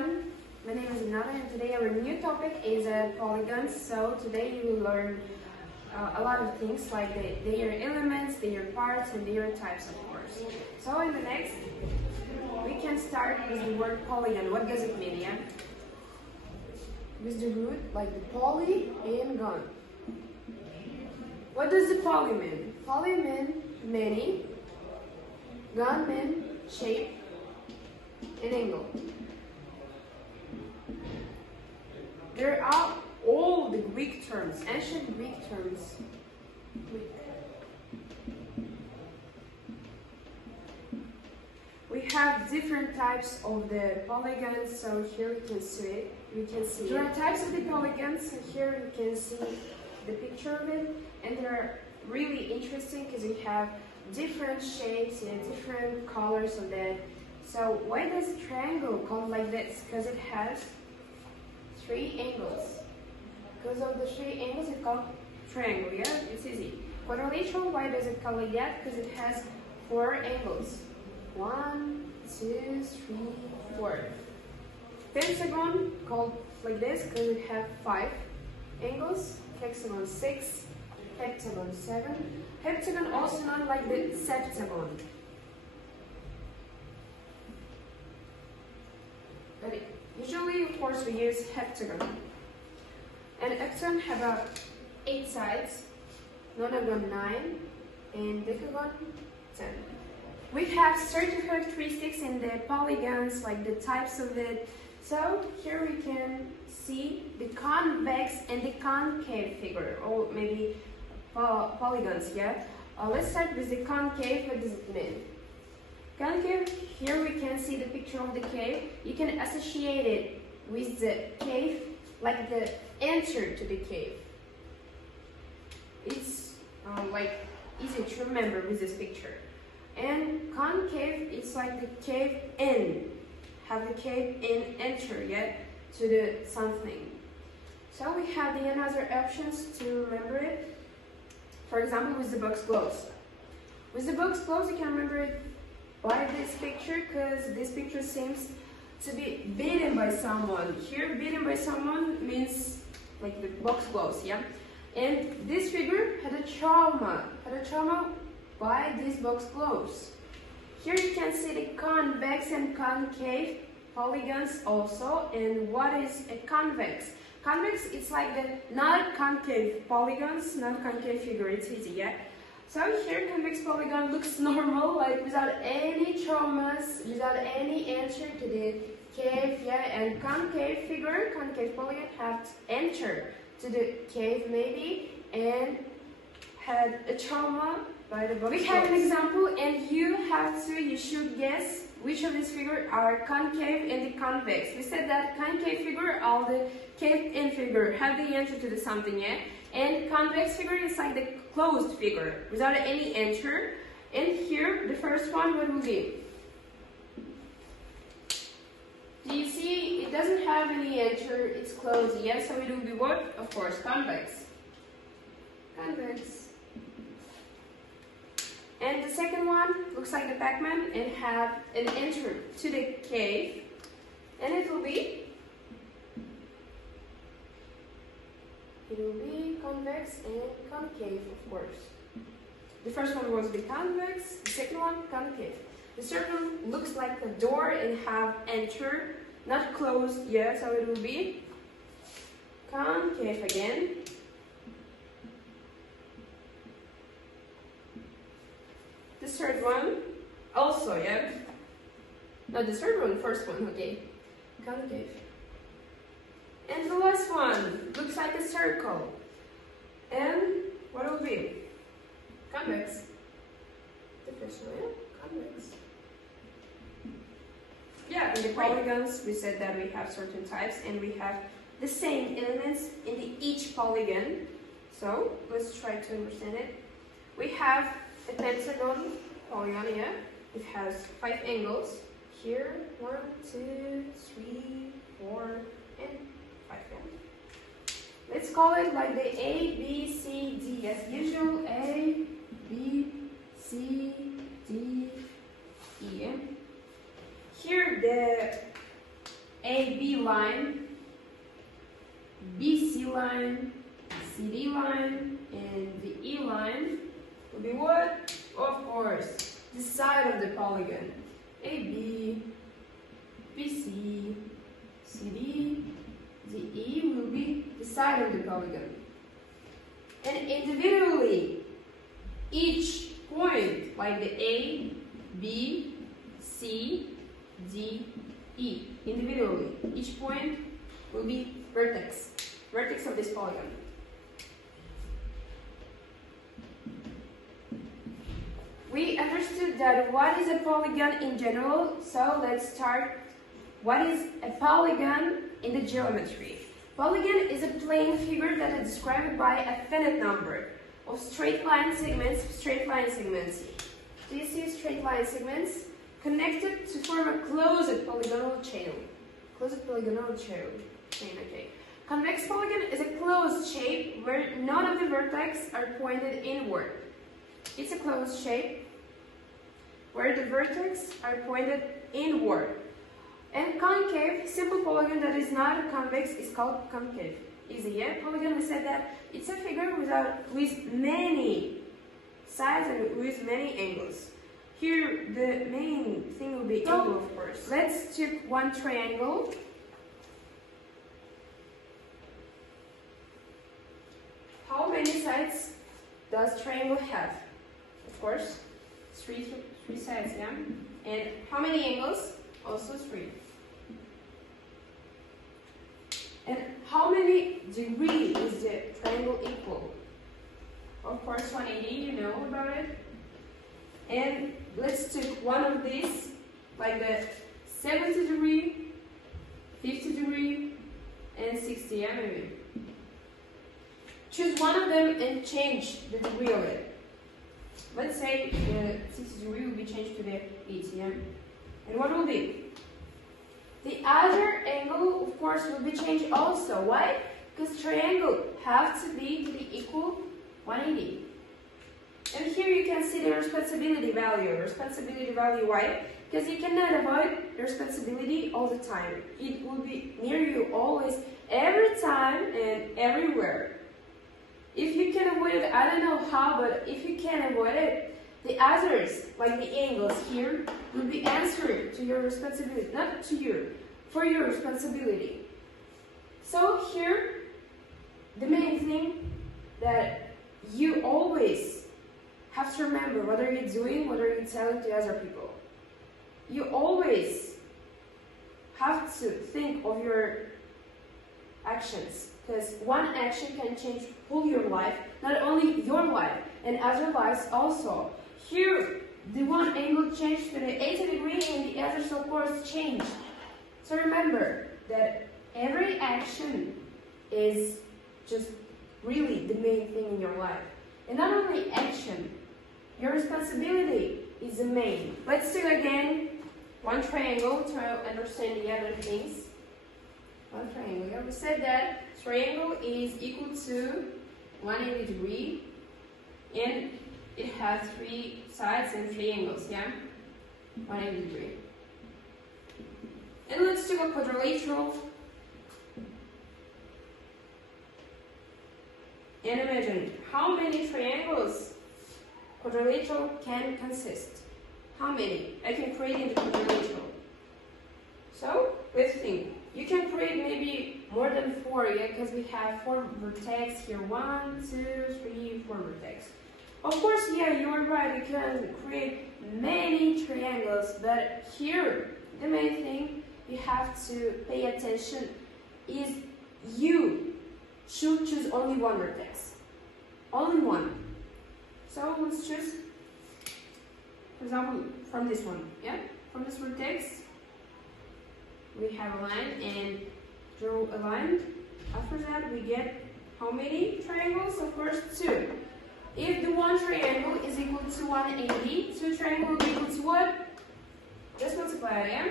everyone, my name is Elnara and today our new topic is polygons. So today you will learn a lot of things like their elements, their parts and their types of course. So in the next, we can start with the word polygon. What does it mean, yeah? With the root, like the poly and gon. What does the poly mean? Poly mean many, gon mean shape, and angle. There are all the Greek terms, ancient Greek terms. We have different types of the polygons, so here we can see it. There are types of the polygons, and here you can see the picture of it, and they're really interesting because we have different shapes and different colors of that. So why does a triangle called like this? Because it has 3 angles. Because of the 3 angles, it's called triangle. Yeah, it's easy. Quadrilateral, why does it call like that? Because it has 4 angles. 1, 2, 3, 4. Pentagon called like this because it has 5 angles. Hexagon 6, heptagon 7. Heptagon also known like the septagon. But usually, of course, we use heptagon. And heptagon have about 8 sides, nonagon 9, and decagon 10. We have certain characteristics in the polygons, like the types of it. So here we can see the convex and the concave figure, or maybe polygons, yeah? Let's start with the concave. What does it mean? Concave, here we can see the picture of the cave. You can associate it with the cave, like the enter to the cave. It's like easy to remember with this picture. And concave, it's like the cave in. Have the cave in enter, yeah, to the something. So we have the another options to remember it. For example, with the box closed. With the box closed, you can remember it by this picture, because this picture seems to be beaten by someone. Here, beaten by someone means like the box closed, yeah? And this figure had a trauma by this box closed. Here you can see the convex and concave polygons also. And what is a convex? Convex, it's like the not concave polygons, not concave figure, it's easy, yeah? So here convex polygon looks normal, like without any traumas, without any entry to the cave, yeah, and concave figure, concave polygon have to enter to the cave maybe and had a trauma by the box. We have an example and you should guess which of these figures are concave and the convex. We said that concave figure are the caved in figure, have the enter to the something, yeah? And convex figure is like the closed figure, without any enter. And here, the first one, what will be? Do you see, it doesn't have any enter, it's closed, yes? So it will be what? Of course, convex. Convex. And the second one looks like the Pac-Man and have an enter to the cave. And it will be? It will be convex and concave, of course. The first one was the convex, the second one, concave. The third one looks like a door and have enter, not closed, yeah, so it will be concave again. The third one, also, yeah. No, the third one, first one, okay. Concave. And the last one looks like a circle. And what will be? Convex. The first one, yeah, convex. Yeah, in the polygons, we said that we have certain types and we have the same elements in each polygon. So let's try to understand it. We have a pentagon polygon, yeah. It has 5 angles. Here, 1, 2, 3, 4, and 5. Let's call it like the A, B, C, D. As usual, A, B, C, D, E. Here the AB line, BC line, CD line, and the E line will be what? Of course, the side of the polygon. AB, BC, CD, the E will be the side of the polygon. And individually, each point, like the A, B, C, D, E, individually, each point will be vertex of this polygon. We understood that what is a polygon in general, so let's start. What is a polygon in the geometry? Polygon is a plane figure that is described by a finite number of straight line segments. Do you see straight line segments connected to form a closed polygonal chain? Okay. Convex polygon is a closed shape where none of the vertices are pointed inward. It's a closed shape where the vertices are pointed inward. And concave, simple polygon that is not convex is called concave. Easy, yeah? Polygon, we said that it's a figure with many sides and with many angles. Here, the main thing will be angle, of course. Let's take one triangle. How many sides does triangle have? Of course, three sides, yeah? And how many angles? Also 3. And how many degrees is the triangle equal? Of course, 180, you know about it. And let's take one of these, like the 70 degree, 50 degree, and 60, yeah, maybe. Choose one of them and change the degree of it. Let's say the 60 degree will be changed to the 80, yeah? And what will be? The other angle, of course, will be changed also. Why? Because triangle have to be equal 180. And here you can see the responsibility value. Responsibility value, why? Because you cannot avoid responsibility all the time. It will be near you always, every time and everywhere. If you can avoid it, I don't know how, but if you can avoid it, the others, like the angles here, will be answering to your responsibility, not to you, for your responsibility. So here, the main thing that you always have to remember, what are you doing, what are you telling to other people? You always have to think of your actions, because one action can change whole your life, not only your life, and other lives also. Here, the one angle changed to the 80 degree and the others, of course, changed. So remember that every action is just really the main thing in your life. And not only action, your responsibility is the main. Let's do again one triangle to understand the other things. One triangle. Yeah, we said that triangle is equal to 180 degree and it has 3 sides and 3 angles, yeah? 180 degree. And let's do a quadrilateral. And imagine how many triangles quadrilateral can consist. How many? I can create in the quadrilateral. So, let's think. You can create maybe more than 4, yeah? Because we have 4 vertex here. 1, 2, 3, 4 vertex. Of course, yeah, you're right, you can create many triangles, but here, the main thing you have to pay attention is you should choose only one vertex. Only one. So let's choose, for example, from this one, yeah? From this vertex, we have a line and draw a line. After that, we get how many triangles? Of course, 2. If the one triangle is equal to 180, 2 triangle will be equal to what? Just multiply, yeah?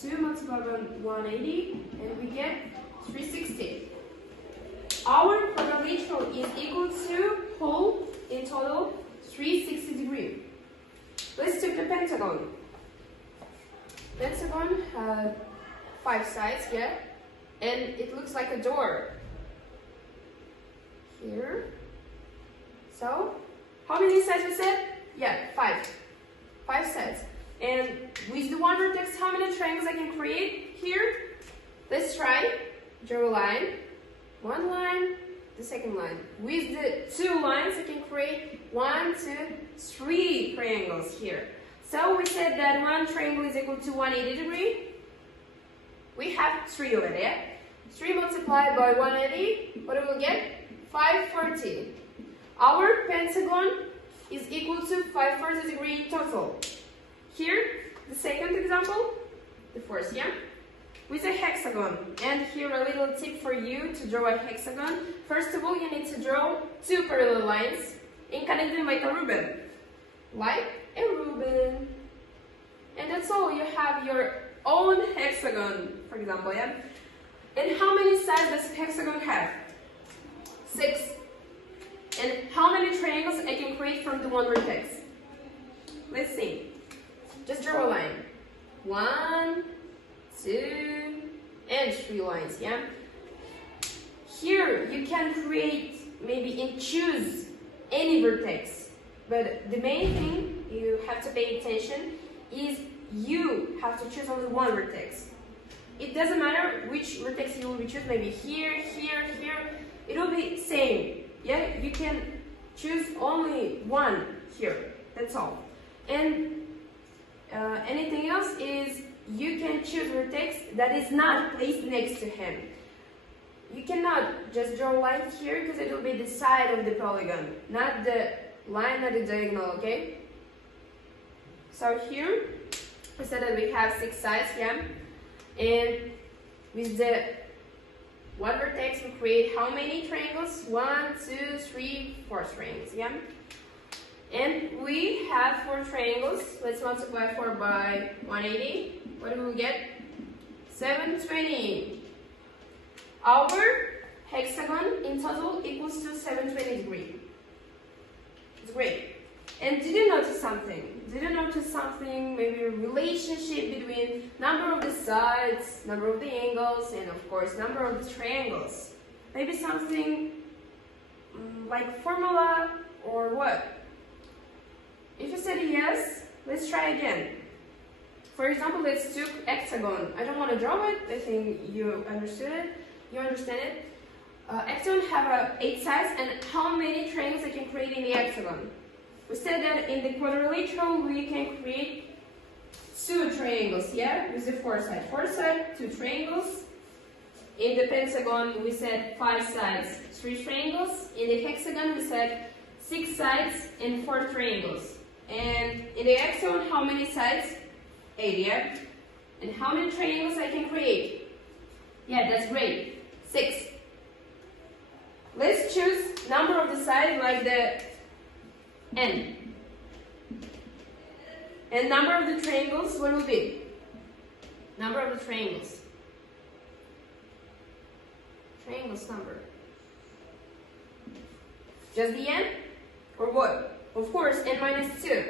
2 multiplied by 180, and we get 360. Our quadrilateral is equal to whole, in total, 360 degrees. Let's take the pentagon. Pentagon 5 sides, yeah, and it looks like a door here. So how many sides we said? Yeah, 5 sides. And with the one vertex, how many triangles I can create here? Let's try. Draw a line, one line, the second line. With the 2 lines, I can create 1, 2, 3 triangles here. So we said that one triangle is equal to 180 degrees. We have 3 over there. 3 multiplied by 180, what do we get? 540. Our pentagon is equal to 540 degrees total. Here, the second example, the first, yeah? With a hexagon. And here a little tip for you to draw a hexagon. First of all, you need to draw 2 parallel lines and connect them like a ribbon. Like a ribbon. And that's all. You have your own hexagon, for example, yeah? And how many sides does a hexagon have? 6. And how many triangles I can create from the one vertex? Let's see. Just draw a line. 1, 2, and 3 lines, yeah? Here you can create maybe and choose any vertex. But the main thing you have to pay attention is you have to choose only one vertex. It doesn't matter which vertex you will be choose, maybe here, here, here. It will be same. Yeah, you can choose only one here. That's all. And anything else is you can choose vertex that is not placed next to him. You cannot just draw a line here because it will be the side of the polygon, not the line, not the diagonal, okay? So here, we said that we have 6 sides, yeah? And with the one vertex, we create how many triangles? 1, 2, 3, 4 triangles, yeah? And we have 4 triangles. Let's multiply 4 by 180. What do we get? 720. Our hexagon in total equals to 720 degrees. It's great. And did you notice something? Did you notice something? Maybe a relationship between number of the sides, number of the angles, and of course number of the triangles. Maybe something like formula or what? If you said yes, let's try again. For example, let's do hexagon. I don't want to draw it. I think you understood it. You understand it? Hexagon have 8 sides, and how many triangles I can create in the hexagon? We said that in the quadrilateral we can create 2 triangles, yeah? With the 4 sides. 4 sides, 2 triangles. In the pentagon we said 5 sides, 3 triangles. In the hexagon we said 6 sides and 4 triangles. And in the hexagon, how many sides? 8, yeah? And how many triangles I can create? Yeah, that's great. 6. Let's choose number of the sides like the n. And number of the triangles, what will be? Number of the triangles. Triangles number. Just the n? Or what? Of course, n minus 2.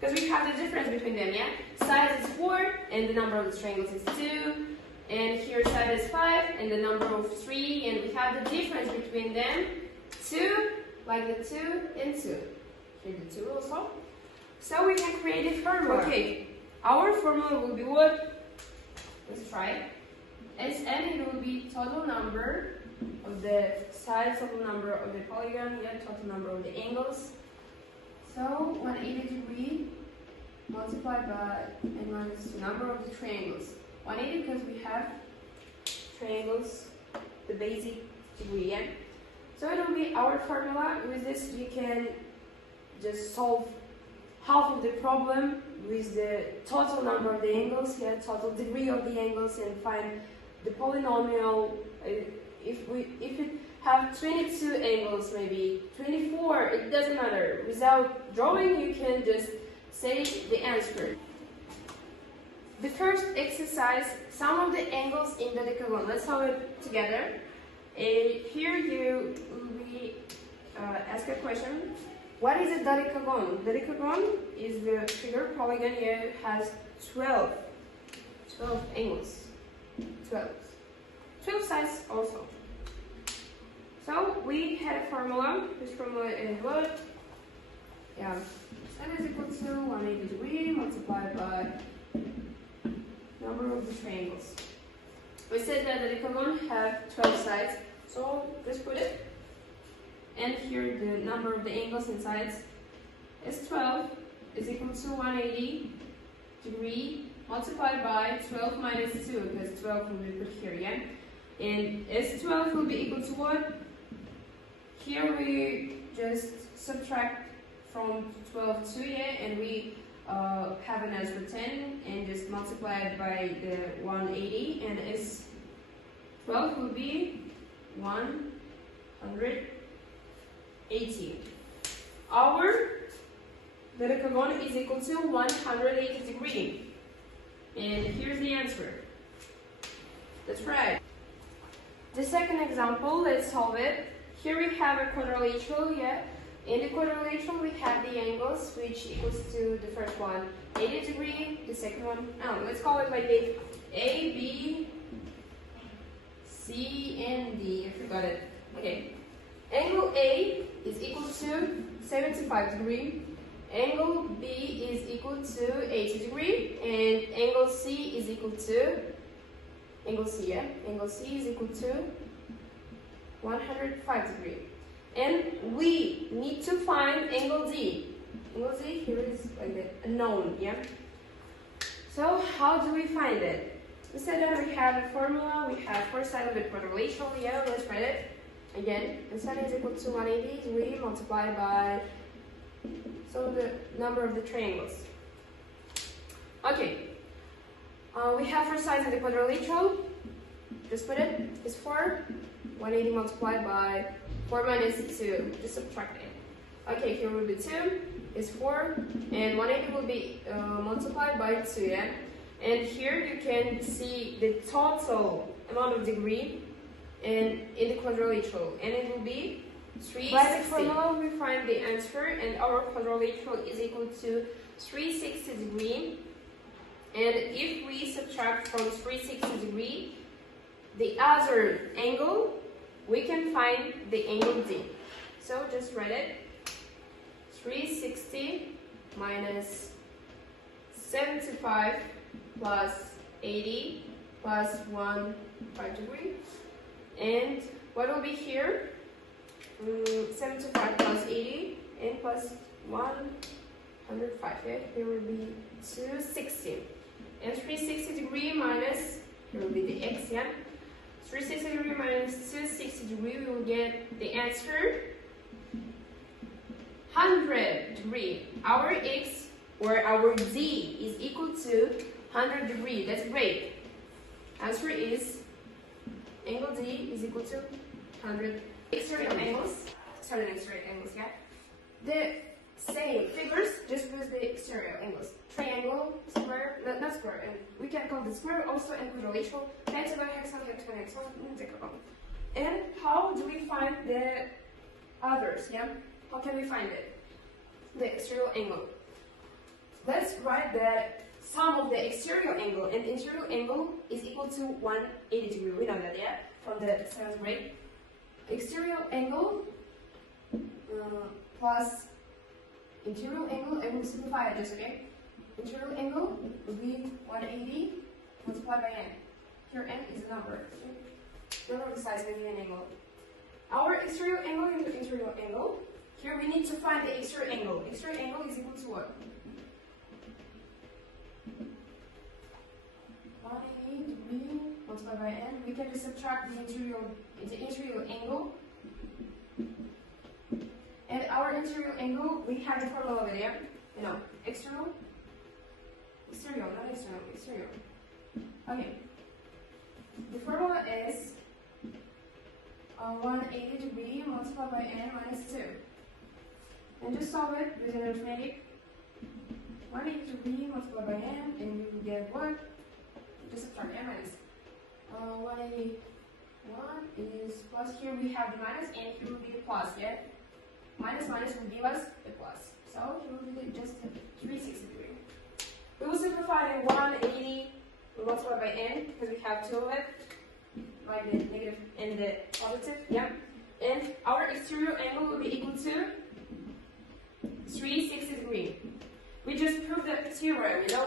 Because we have the difference between them, yeah? Side is 4, and the number of the triangles is 2. And here side is 5, and the number of 3. And we have the difference between them. 2, like the 2 and 2. Here the 2 also. So we can create a formula. Okay, our formula will be what? Let's try. As n, it will be total number of the sides, total number of the polygon, yeah, total number of the angles. So 180 degrees multiplied by n minus the number of the triangles. 180 because we have triangles, the basic degree, yeah? So it will be our formula. With this you can just solve half of the problem with the total number of the angles, yeah, total degree of the angles, and find the polynomial. If it have 22 angles, maybe 24, it doesn't matter. Without drawing, you can just say the answer. The first exercise, sum of the angles in the decagon. Let's solve it together. Here you will be asked a question. What is a dodecagon? Dodecagon is the figure polygon here has 12 angles. 12. 12 sides also. So we had a formula. This formula is what? Yeah, sine is equal to 180 degrees multiplied by number of the triangles. We said that the decagon have 12 sides, so just put it. And here the number of the angles and sides is 12 is equal to 180 degrees multiplied by 12 minus 2, because 12 will be put here, yeah? And S12 will be equal to what? Here we just subtract from 12 2, yeah, and we have an answer 10 and just multiply it by the 180, and S12 will be 180. The decagon is equal to 180 degrees. And here's the answer. That's right. The second example, let's solve it. Here we have a quadrilateral, yeah. In the quadrilateral we have the angles, which equals to the first one 80 degrees, the second one, let's call it like this, A, B, C, and D. I forgot it. Okay. Angle A is equal to 75 degrees. Angle B is equal to 80 degrees, and angle C is equal to, angle C, yeah? Angle C is equal to 105 degrees. And we need to find angle D. Angle D here is like that, unknown, yeah? So how do we find it? We said that we have a formula, we have first side of the quadrilateral, yeah, let's write it. Again, and sine is equal to 180 degrees multiplied by the number of the triangles. Okay, we have first sides of the quadrilateral. Just put it. It's 4. 180 multiplied by 4 minus 2. Just subtract it. Okay, here will be 2. It's 4, and 180 will be multiplied by 2. Yeah, and here you can see the total amount of degree in the quadrilateral, and it will be 360. By the formula we find the answer, and our quadrilateral is equal to 360 degrees. And if we subtract from 360 degrees the other angle, we can find the angle D. So just write it. 360 minus 75 plus 80 plus 5 degrees. And what will be here? 75 plus 80 and plus 105. Yeah? Here will be 260. And 360 degrees minus, here will be the x, yeah? 360 degrees minus 260 degrees, we will get the answer 100 degrees. Our x, or our d, is equal to 100 degrees. That's great. Answer is angle D is equal to 100. Exterior angles, yeah? The same figures, just use the exterior angles. Triangle, square, not square, and we can call the square also and quadrilateral, pentagon, hexagon, decagon. And how do we find the others, yeah? How can we find it? The exterior angle. Let's write the sum of the exterior angle and interior angle is equal to 180 degrees. We know that, yeah? From the 7th grade. Exterior angle plus interior angle, and we'll simplify it just, okay? Interior angle will be 180 multiplied by n. Here n is a number. Number of the sides will be an angle. Our exterior angle into interior angle. Here we need to find the exterior angle. Exterior angle is equal to what? 180 degrees multiplied by n. We can just subtract the interior angle. And our interior angle, we have the formula over there. You know, external, not external, exterior. Okay. The formula is 180 degrees multiplied by n minus 2. And just solve it using arithmetic. 180 degrees multiplied by n, and we will get what? Just subtract n minus. 181 is plus, here we have the minus, and here will be the plus, yeah? Minus will give us the plus. So here will be just 360 degrees. We will simplify the 180 we multiply by n because we have two of it, like the negative and the positive, yeah. And our exterior angle will be equal to 360 degrees. We just proved the theorem, you know.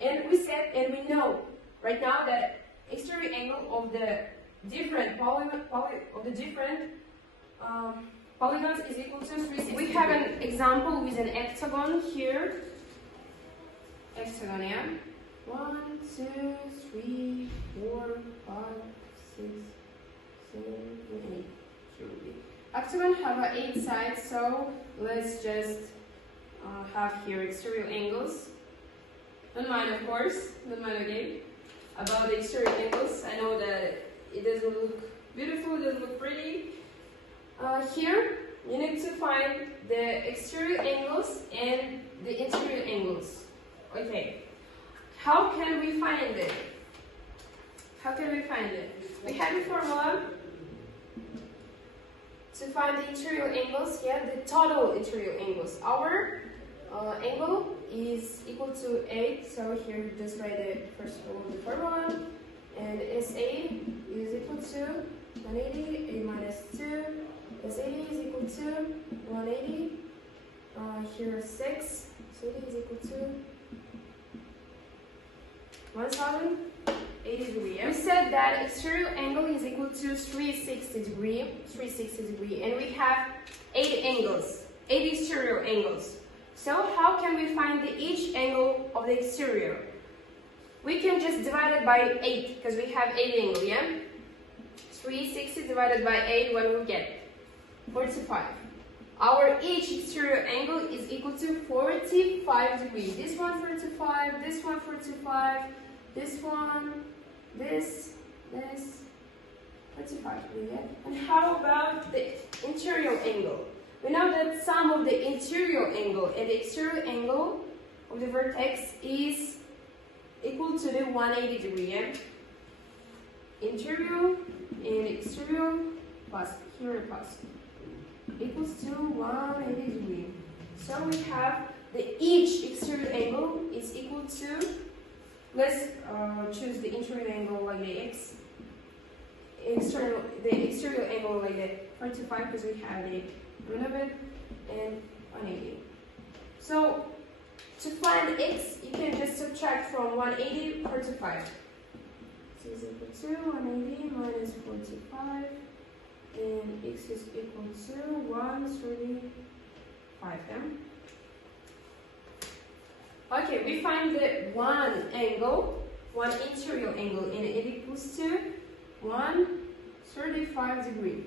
And we said, and we know right now that exterior angle of the different polygons is equal to 360. We have an example with an hexagon here. Hexagon, yeah. 1, 2, 3, 4, 5, 6, 7, 8. Hexagon have 8 sides, so let's just have here exterior angles. Don't mind, of course. Don't mind again about the exterior angles. I know that it doesn't look beautiful, it doesn't look pretty. Here, you need to find the exterior angles and the interior angles. Okay. How can we find it? How can we find it? We have a formula to find the interior angles, yeah, the total interior angles. Our angle is equal to 8, so here just write the first rule of the formula, and SA is equal to 180, A minus 2, SA is equal to 180, here 6, so it is equal to 1080 degrees. We said that exterior angle is equal to 360 degrees, and we have 8 angles, 8 exterior angles. So how can we find each angle of the exterior? We can just divide it by 8, because we have 8 angles, yeah? 360 divided by 8, what do we get? 45. Our each exterior angle is equal to 45 degrees. This one 45, this one 45, this one, this 45, yeah? And how about the interior angle? We know that sum of the interior angle and the exterior angle of the vertex is equal to the 180 degree, yeah? Interior and exterior plus here plus equals to 180 degree. So we have the each exterior angle is equal to, let's choose the interior angle like the x, the exterior angle like the 45 because we have the root of it, and 180. So to find x, you can just subtract from 180 45. So is equal to 180 minus 45, and x is equal to 135. Okay, we find the one angle, one interior angle, and it equals to 135 degrees.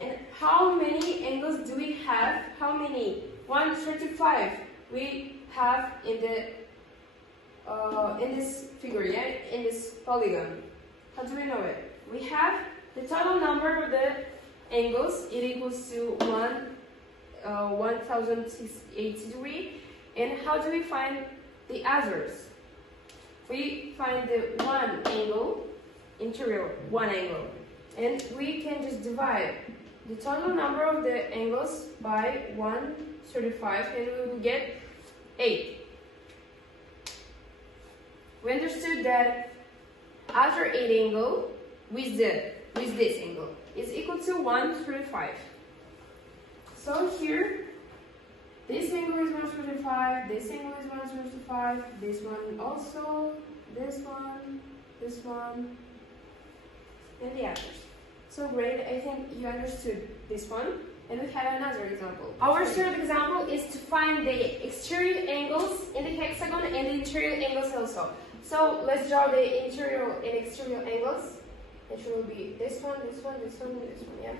And how many angles do we have? How many? 135 we have in the in this figure, yeah, in this polygon. How do we know it? We have the total number of the angles. It equals to 1080 degrees. And how do we find the others? We find the one angle, interior one angle, and we can just divide the total number of the angles by 135, and we will get 8. We understood that other 8 angle with this angle is equal to 135. So here, this angle is 135, this angle is 135, this one also, this one, and the others. So great, I think you understood this one. And we have another example. Our third example is to find the exterior angles in the hexagon and the interior angles also. So let's draw the interior and exterior angles. It will be this one, yeah.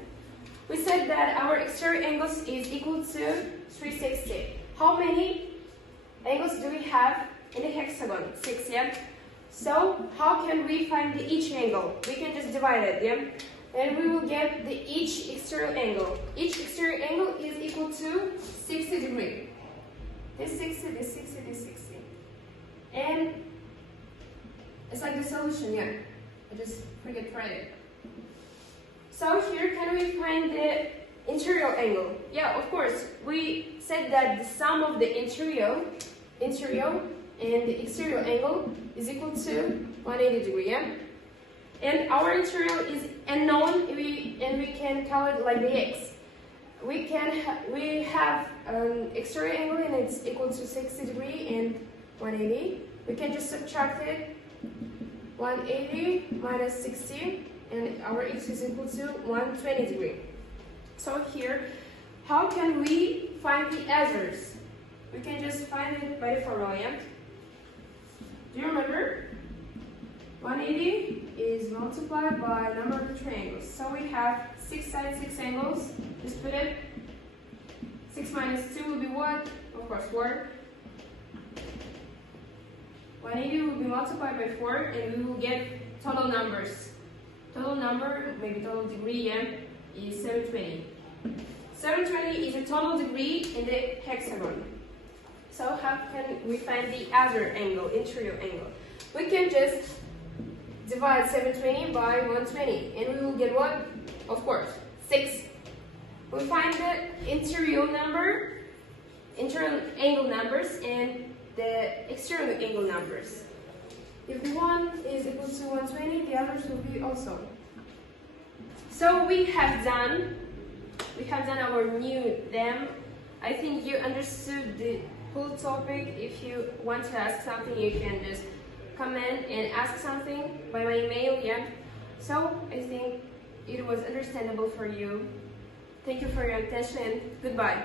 We said that our exterior angles is equal to 360. How many angles do we have in the hexagon? 6, yeah? So how can we find the each angle? We can just divide it, yeah? And we will get the each exterior angle. Each exterior angle is equal to 60 degrees. This 60, this 60, this 60. And it's like the solution, yeah. I just forget to write it. So here, can we find the interior angle? Yeah, of course. We said that the sum of the interior and the exterior angle is equal to 180 degrees, yeah? And our interior is unknown, and we can call it like the x. We have an exterior angle and it's equal to 60 degrees and 180. We can just subtract it, 180 minus 60, and our x is equal to 120 degrees. So here, how can we find the others? We can just find it by the formula, yeah? Do you remember? 180 is multiplied by number of the triangles. So we have 6 sides, 6 angles. Just put it. 6 minus 2 will be what? Of course, 4. 180 will be multiplied by 4, and we will get total numbers. Total number, maybe total degree, yeah, is 720. 720 is a total degree in the hexagon. So how can we find the other angle, interior angle? We can just divide 720 by 120, and we will get what? Of course, 6. We find the interior angle numbers, and the external angle numbers. If the one is equal to 120, the others will be also. So we have done our new them. I think you understood the whole topic. If you want to ask something, you can just comment and ask something by my email, yeah? So I think it was understandable for you. Thank you for your attention and goodbye.